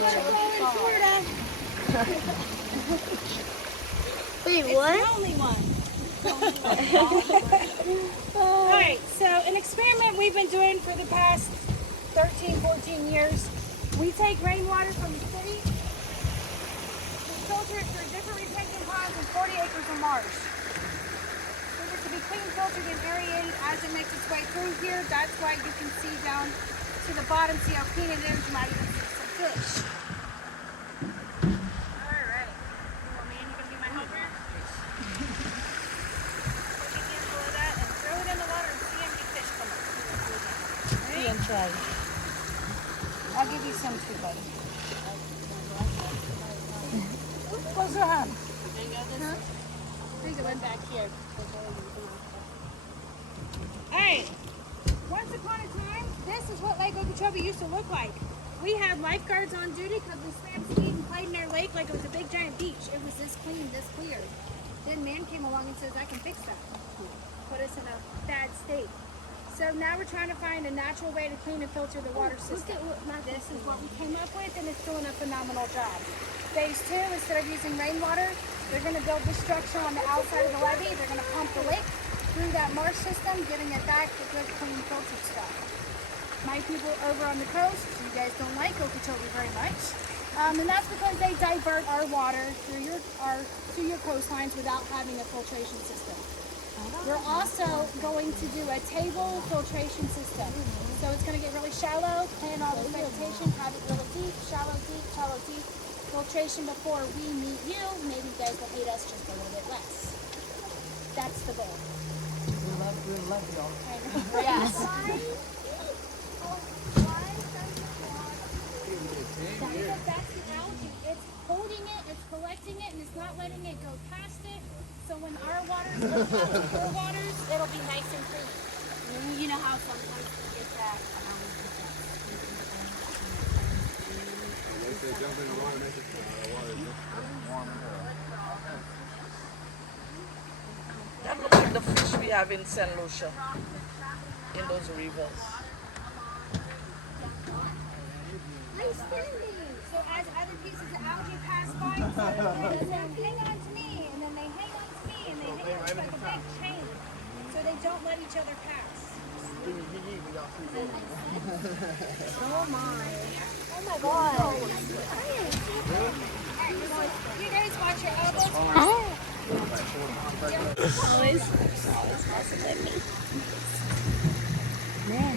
Florida. Wait, It's what? the only one. Alright, so an experiment we've been doing for the past 13, 14 years. We take rainwater from the city, we filter it through different retention ponds and 40 acres of marsh. For it to be clean, filtered, and aerated as it makes its way through here. That's why you can see down to the bottom, see how clean it is. You might even see some fish. Alright. Well, man, you gonna be my helper? Take a handful of that and throw it in the water and see how many fish come up. See and try. I'll give you some too, buddy. Close your hand. There's one back here. Alright. Once upon a time, this is what Lake Okeechobee used to look like. We had lifeguards on duty because we swam, skied, and played in their lake like it was a big giant beach. It was this clean, this clear. Then man came along and says, I can fix that. Put us in a bad state. So now we're trying to find a natural way to clean and filter the water system. This is what we came up with, and it's doing a phenomenal job. Phase 2, instead of using rainwater, they're going to build this structure on the outside of the levee. They're going to pump the lake through that marsh system, getting it back to good, clean, filtered stuff. My people over on the coast, you guys don't like Okeechobee very much, and that's because they divert our water through your coastlines without having a filtration system. We're also going to do a table filtration system. So it's going to get really shallow, plant all this vegetation, have it really deep, shallow, deep. Filtration before we meet you. Maybe you guys will hate us just a little bit less. That's the goal. We love y'all. Yes. That's the algae. It's holding it, it's collecting it, and it's not letting it go past it. So when our waters go past your waters, it'll be nice and clean. You know how sometimes you get that. That looks like the fish we have in St. Lucia, in those rivers. So as other pieces of algae pass by, some hang on to me, and then they hang on to me, and they hang on to like a big chain. So they don't let each other pass. Oh my god. You guys watch your elbows. Always messing with me. Man.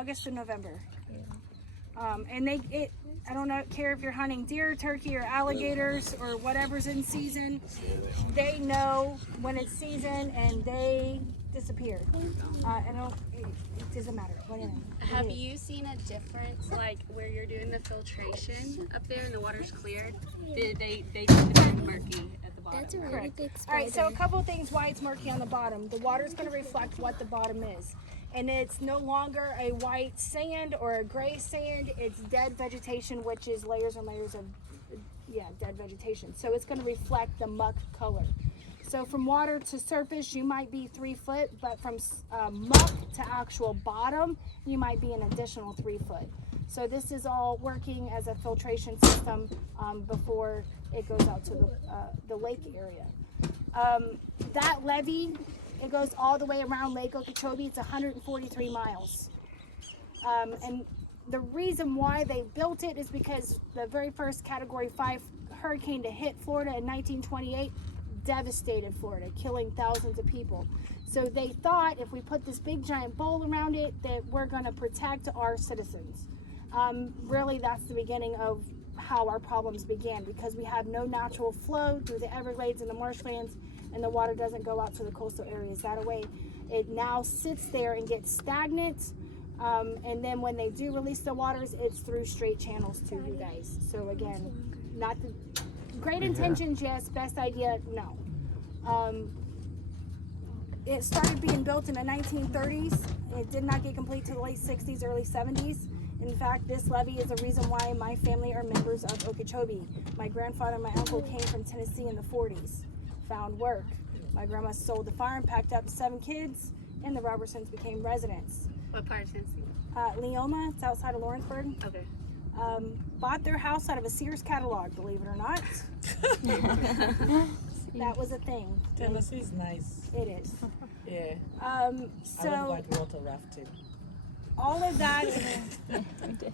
August and November. And I don't care if you're hunting deer, turkey, or alligators, or whatever's in season. They know when it's season, and they disappear. It doesn't matter. Have you seen a difference, like where you're doing the filtration up there and the water's cleared? They tend to be murky at the bottom. That's a really big All spider. right, so a couple of things why it's murky on the bottom. The water's going to reflect what the bottom is. And it's no longer a white sand or a gray sand. It's dead vegetation, which is layers and layers of, dead vegetation. So it's going to reflect the muck color. So from water to surface, you might be 3 foot, but from muck to actual bottom, you might be an additional 3 foot. So this is all working as a filtration system before it goes out to the lake area. That levee, it goes all the way around Lake Okeechobee. It's 143 miles. And the reason why they built it is because the very first Category 5 hurricane to hit Florida in 1928 devastated Florida, killing thousands of people. So they thought if we put this big giant bowl around it that we're going to protect our citizens. Really, that's the beginning of how our problems began, because we have no natural flow through the Everglades and the marshlands, and the water doesn't go out to the coastal areas. That way, it now sits there and gets stagnant. And then when they do release the waters, it's through straight channels to you guys. So again, not the great intentions, yes. Best idea, no. It started being built in the 1930s. It did not get complete till the late 60s, early 70s. In fact, this levee is the reason why my family are members of Okeechobee. My grandfather and my uncle came from Tennessee in the 40s, found work. My grandma sold the farm, packed up 7 kids, and the Robertsons became residents. What part of Tennessee? Leoma, it's outside of Lawrenceburg. Okay. Bought their house out of a Sears catalog, believe it or not. That was a thing. Tennessee's nice. It is. Yeah. So I went water rafting. all of that,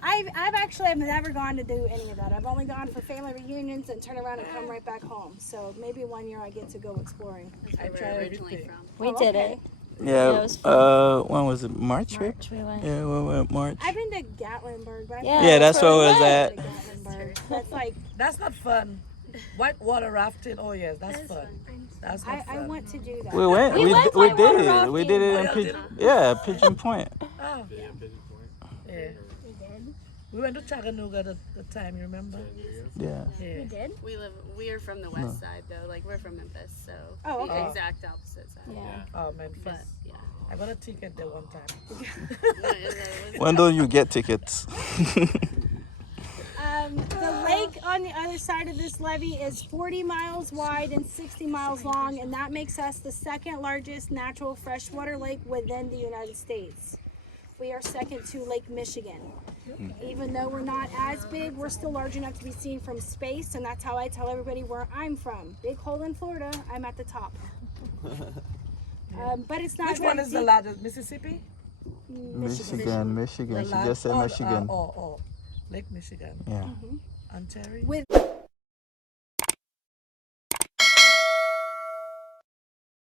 I've never gone to do any of that. I've only gone for family reunions and turn around and come right back home. So maybe one year I get to go exploring. That's I where try we're originally everything. from. We did okay. it. Yeah, it was fun. when was it? March, right? March we went. Yeah, we went March. I've been to Gatlinburg, but Yeah, that's where we it was went. at. Gatlinburg. That's like That's not fun. White water rafting. Oh yes, that's That is fun. fun. That's not I fun. want to do that. We went. We went we white water did it. We rafting. did it Oh, in y'all Pigeon. did Yeah, Pigeon Point. Oh. Yeah. We went to Chattanooga the time, you remember? Yeah. Yeah. did? We are from the west side though, like we're from Memphis, so Oh, okay. the exact opposite side. Yeah. Oh, Memphis. But yeah. I got a ticket there one time. When do you get tickets? The lake on the other side of this levee is 40 miles wide and 60 miles long, and that makes us the second largest natural freshwater lake within the United States. We are second to Lake Michigan. Even though we're not as big, we're still large enough to be seen from space, and that's how I tell everybody where I'm from. Big hole in Florida, I'm at the top. But it's not Which very one is the deep. largest? Mississippi? Michigan. She just said Michigan. Lake Michigan. Yeah. Ontario? With